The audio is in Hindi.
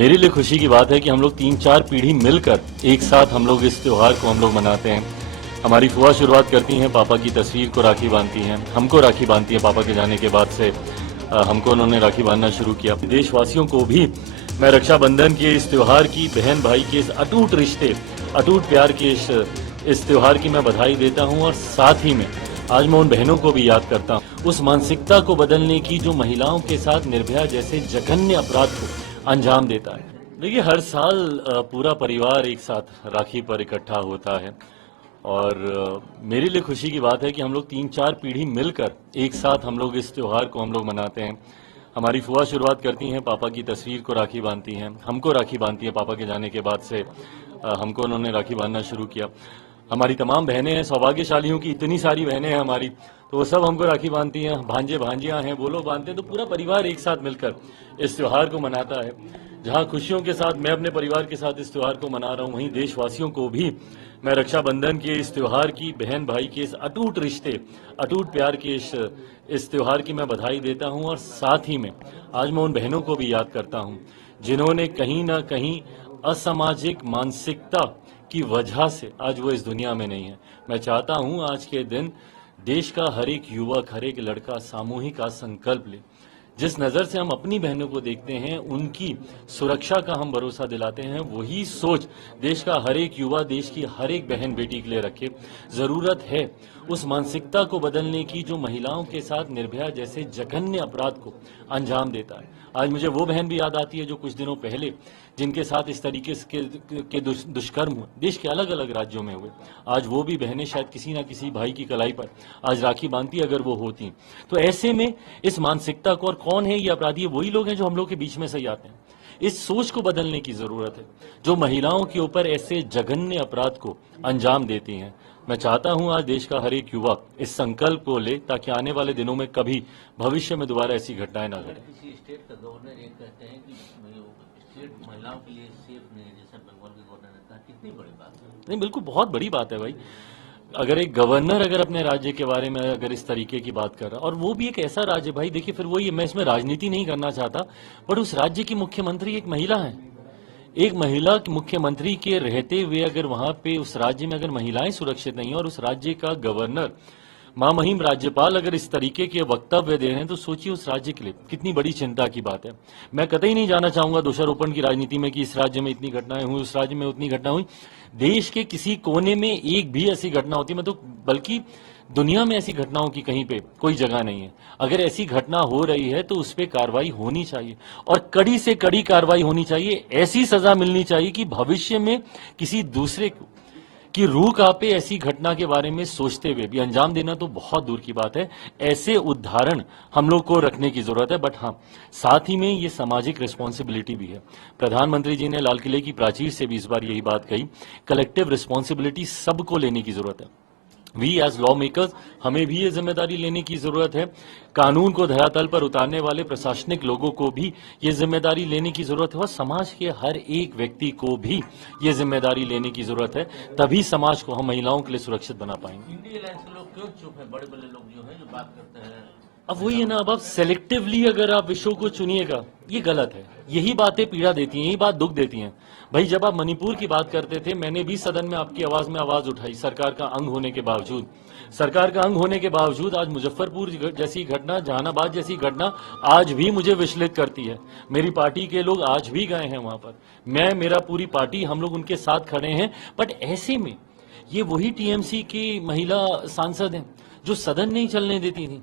मेरे लिए खुशी की बात है कि हम लोग 3-4 पीढ़ी मिलकर एक साथ हम लोग इस त्यौहार को हम लोग मनाते हैं। हमारी फुआ शुरुआत करती हैं, पापा की तस्वीर को राखी बांधती हैं, हमको राखी बांधती है। पापा के जाने के बाद से हमको उन्होंने राखी बांधना शुरू किया। देशवासियों को भी मैं रक्षाबंधन के इस त्यौहार की, बहन भाई के इस अटूट रिश्ते, अटूट प्यार के इस त्यौहार की मैं बधाई देता हूं। और साथ ही में आज मैं उन बहनों को भी याद करता हूं, उस मानसिकता को बदलने की जो महिलाओं के साथ निर्भया जैसे जघन्य अपराध को अंजाम देता है। देखिए, हर साल पूरा परिवार एक साथ राखी पर इकट्ठा होता है और मेरे लिए खुशी की बात है कि हम लोग 3-4 पीढ़ी मिलकर एक साथ हम लोग इस त्यौहार को हम लोग मनाते हैं। हमारी फुआ शुरुआत करती हैं, पापा की तस्वीर को राखी बांधती हैं, हमको राखी बांधती है। पापा के जाने के बाद से हमको उन्होंने राखी बांधना शुरू किया। हमारी तमाम बहनें हैं, सौभाग्यशालियों की इतनी सारी बहनें हैं हमारी, तो वो सब हमको राखी बांधती हैं। भांजे भांजियां हैं, वो लोग बांधते हैं, तो पूरा परिवार एक साथ मिलकर इस त्यौहार को मनाता है। जहां खुशियों के साथ मैं अपने परिवार के साथ इस त्यौहार को मना रहा हूं, वहीं देशवासियों को भी मैं रक्षाबंधन के इस त्यौहार की, बहन भाई के इस अटूट रिश्ते, अटूट प्यार के इस त्यौहार की मैं बधाई देता हूं। और साथ ही में आज मैं उन बहनों को भी याद करता हूं जिन्होंने कहीं ना कहीं असामाजिक मानसिकता की वजह से आज वो इस दुनिया में नहीं है। मैं चाहता हूं आज के दिन देश का हर एक युवक, हर एक लड़का सामूहिक आज संकल्प ले। जिस नज़र से हम अपनी बहनों को देखते हैं, उनकी सुरक्षा का हम भरोसा दिलाते हैं, वही सोच देश का हर एक युवा, देश की हर एक बहन बेटी के लिए रखे। जरूरत है उस मानसिकता को बदलने की जो महिलाओं के साथ निर्भया जैसे जघन्य अपराध को अंजाम देता है। आज मुझे वो बहन भी याद आती है जो कुछ दिनों पहले जिनके साथ इस तरीके के दुष्कर्म हुए, देश के अलग अलग राज्यों में हुए। आज वो भी बहनें शायद किसी ना किसी भाई की कलाई पर आज राखी बांधती अगर वो होती। तो ऐसे में इस मानसिकता को, और कौन है ये अपराधी, वही लोग हैं जो हम लोग के बीच में सही आते हैं। इस सोच को बदलने की जरूरत है जो महिलाओं के ऊपर ऐसे जघन्य अपराध को अंजाम देती हैं। मैं चाहता हूं आज देश का हर एक युवा इस संकल्प को ले ताकि आने वाले दिनों में कभी भविष्य में दोबारा ऐसी घटनाएं ना घटें। किसी स्टेट का गवर्नर ये कहते हैं कि स्टेट महिलाओं के लिए सेफ नहीं है, जैसा बंगाल के गवर्नर ने कहा, कितनी बड़ी बात है? नहीं, बिल्कुल बहुत बड़ी बात है भाई। अगर एक गवर्नर अगर अपने राज्य के बारे में अगर इस तरीके की बात कर रहा, और वो भी एक ऐसा राज्य, भाई देखिए, फिर वही, मैं इसमें राजनीति नहीं करना चाहता, बट उस राज्य की मुख्यमंत्री एक महिला है। एक महिला मुख्यमंत्री के रहते हुए अगर वहां पे उस राज्य में अगर महिलाएं सुरक्षित नहीं है और उस राज्य का गवर्नर, महामहिम राज्यपाल अगर इस तरीके के वक्तव्य दे रहे हैं, तो सोचिए उस राज्य के लिए कितनी बड़ी चिंता की बात है। मैं कतई नहीं जाना चाहूंगा दोषारोपण की राजनीति में कि इस राज्य में इतनी घटनाएं हुई, उस राज्य में उतनी घटना हुई। देश के किसी कोने में एक भी ऐसी घटना होती, मैं तो बल्कि दुनिया में ऐसी घटनाओं की कहीं पे कोई जगह नहीं है। अगर ऐसी घटना हो रही है तो उस पर कार्रवाई होनी चाहिए और कड़ी से कड़ी कार्रवाई होनी चाहिए। ऐसी सजा मिलनी चाहिए कि भविष्य में किसी दूसरे की रूह कांपे ऐसी घटना के बारे में सोचते हुए भी। अंजाम देना तो बहुत दूर की बात है, ऐसे उदाहरण हम लोग को रखने की जरूरत है। बट हाँ, साथ ही में ये सामाजिक रिस्पॉन्सिबिलिटी भी है। प्रधानमंत्री जी ने लाल किले की प्राचीर से भी इस बार यही बात कही, कलेक्टिव रिस्पॉन्सिबिलिटी सबको लेने की जरूरत है। वी एज लॉ मेकर्स, हमें भी ये जिम्मेदारी लेने की जरूरत है। कानून को धरातल पर उतारने वाले प्रशासनिक लोगों को भी ये जिम्मेदारी लेने की जरूरत है और समाज के हर एक व्यक्ति को भी ये जिम्मेदारी लेने की जरूरत है। तभी समाज को हम महिलाओं के लिए सुरक्षित बना पाएंगे। इंडिया अलायंस के लोग क्यों चुप है? बड़े बड़े लोग जो है जो बात करते हैं, अब वही है ना, अब आप सेलेक्टिवली अगर आप विषयों को चुनिएगा, ये गलत है। यही बातें पीड़ा देती हैं, यही बात दुख देती हैं। भाई, जब आप मणिपुर की बात करते थे, मैंने भी सदन में आपकी आवाज में आवाज उठाई। सरकार का अंग होने के बावजूद, सरकार का अंग होने के बावजूद आज मुजफ्फरपुर जैसी घटना, जहानाबाद जैसी घटना आज भी मुझे विचलित करती है। मेरी पार्टी के लोग आज भी गए हैं वहां पर, मैं, मेरा पूरी पार्टी, हम लोग उनके साथ खड़े हैं। बट ऐसे में ये वही टीएमसी की महिला सांसद हैं जो सदन नहीं चलने देती थी।